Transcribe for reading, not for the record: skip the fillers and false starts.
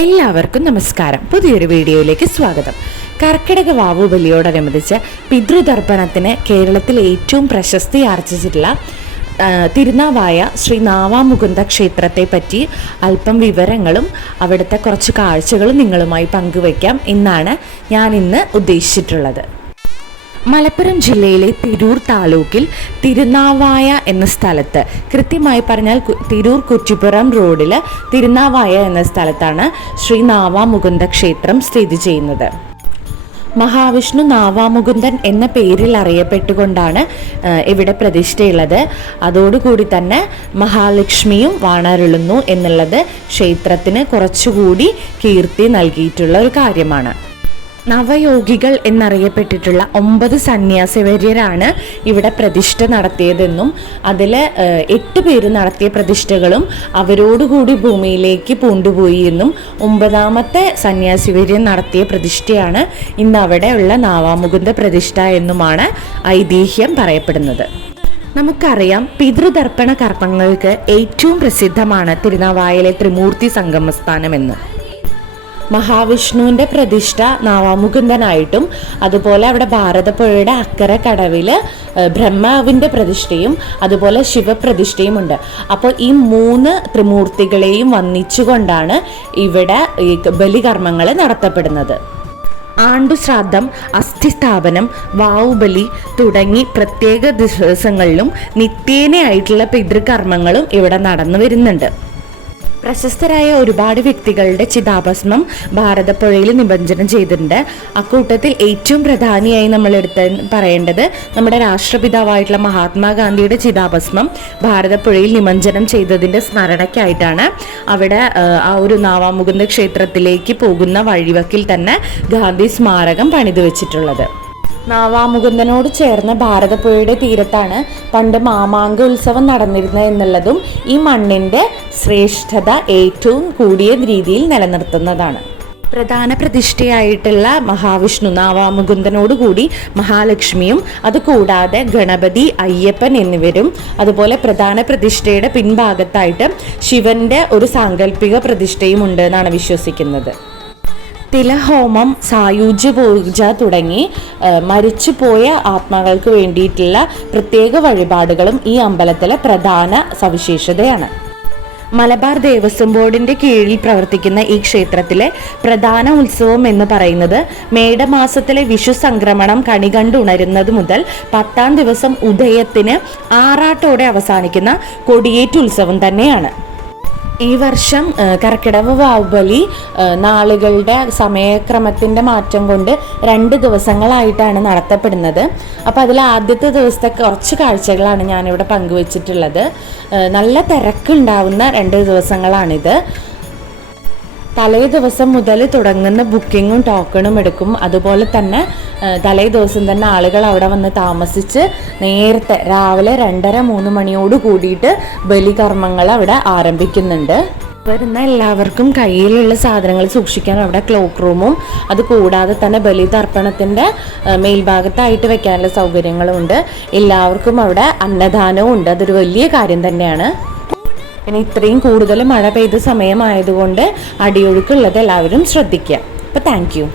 എല്ലാവർക്കും നമസ്കാരം. പുതിയൊരു വീഡിയോയിലേക്ക് സ്വാഗതം. കർക്കിടക വാവു ബലിയോടനുബന്ധിച്ച് പിതൃതർപ്പണത്തിന് കേരളത്തിൽ ഏറ്റവും പ്രശസ്തി ആർജിച്ചിട്ടുള്ള തിരുനാവായ ശ്രീ നാവാമുകുന്ദ ക്ഷേത്രത്തെ പറ്റി അല്പം വിവരങ്ങളും അവിടുത്തെ കുറച്ച് കാഴ്ചകളും നിങ്ങളുമായി പങ്കുവയ്ക്കാം എന്നാണ് ഞാൻ ഇന്ന് ഉദ്ദേശിച്ചിട്ടുള്ളത്. മലപ്പുറം ജില്ലയിലെ തിരൂർ താലൂക്കിൽ തിരുനാവായ എന്ന സ്ഥലത്ത്, കൃത്യമായി പറഞ്ഞാൽ തിരൂർ കുറ്റിപ്പുറം റോഡിൽ തിരുനാവായ എന്ന സ്ഥലത്താണ് ശ്രീ നാവാമുകുന്ദ ക്ഷേത്രം സ്ഥിതി ചെയ്യുന്നത്. മഹാവിഷ്ണു നാവാമുകുന്ദൻ എന്ന പേരിൽ അറിയപ്പെട്ടുകൊണ്ടാണ് ഇവിടെ പ്രതിഷ്ഠയുള്ളത്. അതോടുകൂടി തന്നെ മഹാലക്ഷ്മിയും വാണരുളുന്നു എന്നുള്ളത് ക്ഷേത്രത്തിന് കുറച്ചുകൂടി കീർത്തി നൽകിയിട്ടുള്ള ഒരു കാര്യമാണ്. നവയോഗികൾ എന്നറിയപ്പെട്ടിട്ടുള്ള 9 സന്യാസിവര്യരാണ് ഇവിടെ പ്രതിഷ്ഠ നടത്തിയതെന്നും അതിൽ 8 പേര് നടത്തിയ പ്രതിഷ്ഠകളും അവരോടുകൂടി ഭൂമിയിലേക്ക് പൂണ്ടുപോയി എന്നും 9ാമത്തെ സന്യാസിവര്യൻ നടത്തിയ പ്രതിഷ്ഠയാണ് ഇന്ന് അവിടെയുള്ള നാവാമുകുന്ദ പ്രതിഷ്ഠ എന്നുമാണ് ഐതിഹ്യം പറയപ്പെടുന്നത്. നമുക്കറിയാം, പിതൃതർപ്പണ കർമ്മങ്ങൾക്ക് ഏറ്റവും പ്രസിദ്ധമാണ് തിരുനാവായയിലെ ത്രിമൂർത്തി സംഗമസ്ഥാനമെന്ന്. മഹാവിഷ്ണുവിൻ്റെ പ്രതിഷ്ഠ നാവാമുകുന്ദനായിട്ടും അതുപോലെ അവിടെ ഭാരതപ്പുഴയുടെ അക്കര കടവിൽ ബ്രഹ്മാവിൻ്റെ പ്രതിഷ്ഠയും അതുപോലെ ശിവപ്രതിഷ്ഠയും ഉണ്ട്. അപ്പോൾ ഈ 3 ത്രിമൂർത്തികളെയും വന്ദിച്ചുകൊണ്ടാണ് ഇവിടെ ഈ ബലികർമ്മങ്ങൾ നടത്തപ്പെടുന്നത്. ആണ്ടുശ്രാദ്ധം, അസ്ഥിസ്ഥാപനം, വാവുബലി തുടങ്ങി പ്രത്യേക ദിവസങ്ങളിലും നിത്യേനയായിട്ടുള്ള പിതൃകർമ്മങ്ങളും ഇവിടെ നടന്നു വരുന്നുണ്ട്. പ്രശസ്തരായ ഒരുപാട് വ്യക്തികളുടെ ചിതാഭസ്മം ഭാരതപ്പുഴയിൽ നിമജ്ജനം ചെയ്തിട്ടുണ്ട്. അക്കൂട്ടത്തിൽ ഏറ്റവും പ്രധാനിയായി നമ്മൾ പറയേണ്ടത് നമ്മുടെ രാഷ്ട്രപിതാവായിട്ടുള്ള മഹാത്മാഗാന്ധിയുടെ ചിതാഭസ്മം ഭാരതപ്പുഴയിൽ നിമജ്ജനം ചെയ്തതിൻ്റെ സ്മരണയ്ക്കായിട്ടാണ് അവിടെ ആ ഒരു നാവാമുകുന്ദ ക്ഷേത്രത്തിലേക്ക് പോകുന്ന വഴിവക്കിൽ തന്നെ ഗാന്ധി സ്മാരകം പണിതു വെച്ചിട്ടുള്ളത്. നാവാമുകുന്ദനോട് ചേർന്ന് ഭാരതപ്പുഴയുടെ തീരത്താണ് പണ്ട് മാമാങ്ക ഉത്സവം നടന്നിരുന്നത് എന്നുള്ളതും ഈ മണ്ണിൻ്റെ ശ്രേഷ്ഠത ഏറ്റവും കൂടിയ രീതിയിൽ നിലനിർത്തുന്നതാണ്. പ്രധാന പ്രതിഷ്ഠയായിട്ടുള്ള മഹാവിഷ്ണു നാവാമുകുന്ദനോടുകൂടി മഹാലക്ഷ്മിയും അതുകൂടാതെ ഗണപതി, അയ്യപ്പൻ എന്നിവരും, അതുപോലെ പ്രധാന പ്രതിഷ്ഠയുടെ പിൻഭാഗത്തായിട്ട് ശിവന്റെ ഒരു സാങ്കല്പിക പ്രതിഷ്ഠയും ഉണ്ട് എന്നാണ് വിശ്വസിക്കുന്നത്. തിലഹോമം, സായുജ്യ പൂജ തുടങ്ങി മരിച്ചുപോയ ആത്മാക്കൾക്ക് വേണ്ടിയിട്ടുള്ള പ്രത്യേക വഴിപാടുകളും ഈ അമ്പലത്തിലെ പ്രധാന സവിശേഷതയാണ്. മലബാർ ദേവസ്വം ബോർഡിന്റെ കീഴിൽ പ്രവർത്തിക്കുന്ന ഈ ക്ഷേത്രത്തിലെ പ്രധാന ഉത്സവം എന്ന് പറയുന്നത് മേടമാസത്തിലെ വിഷു സംക്രമണം കണികണ്ടുണരുന്നത് മുതൽ 10ാം ദിവസം ഉദയത്തിന് ആറാട്ടോടെ അവസാനിക്കുന്ന കൊടിയേറ്റ് ഉത്സവം തന്നെയാണ്. ഈ വർഷം കർക്കിടക വാവുബലി നാളുകളുടെ സമയക്രമത്തിൻ്റെ മാറ്റം കൊണ്ട് 2 ദിവസങ്ങളായിട്ടാണ് നടത്തപ്പെടുന്നത്. അപ്പോൾ അതിൽ ആദ്യത്തെ ദിവസത്തെ കുറച്ച് കാഴ്ചകളാണ് ഞാനിവിടെ പങ്കുവച്ചിട്ടുള്ളത്. നല്ല തിരക്കുണ്ടാവുന്ന 2 ദിവസങ്ങളാണിത്. തലേ ദിവസം മുതൽ തുടങ്ങുന്ന ബുക്കിങ്ങും ടോക്കണും എടുക്കും. അതുപോലെ തന്നെ തലേ ദിവസം തന്നെ ആളുകൾ അവിടെ വന്ന് താമസിച്ച് നേരത്തെ രാവിലെ 2:30-3 മണിയോട് കൂടിയിട്ട് ബലികർമ്മങ്ങൾ അവിടെ ആരംഭിക്കുന്നുണ്ട്. വരുന്ന എല്ലാവർക്കും കയ്യിലുള്ള സാധനങ്ങൾ സൂക്ഷിക്കാൻ അവിടെ ക്ലോക്ക് റൂമും അതുകൂടാതെ തന്നെ ബലിതർപ്പണത്തിൻ്റെ മേൽഭാഗത്തായിട്ട് വെക്കാനുള്ള സൗകര്യങ്ങളും ഉണ്ട്. എല്ലാവർക്കും അവിടെ അന്നദാനവും ഉണ്ട്. അതൊരു വലിയ കാര്യം തന്നെയാണ്. പിന്നെ ഇത്രയും കൂടുതൽ മഴ പെയ്ത സമയമായതുകൊണ്ട് അടിയൊഴുക്കുള്ളത് എല്ലാവരും ശ്രദ്ധിക്കുക. അപ്പോൾ താങ്ക് യു.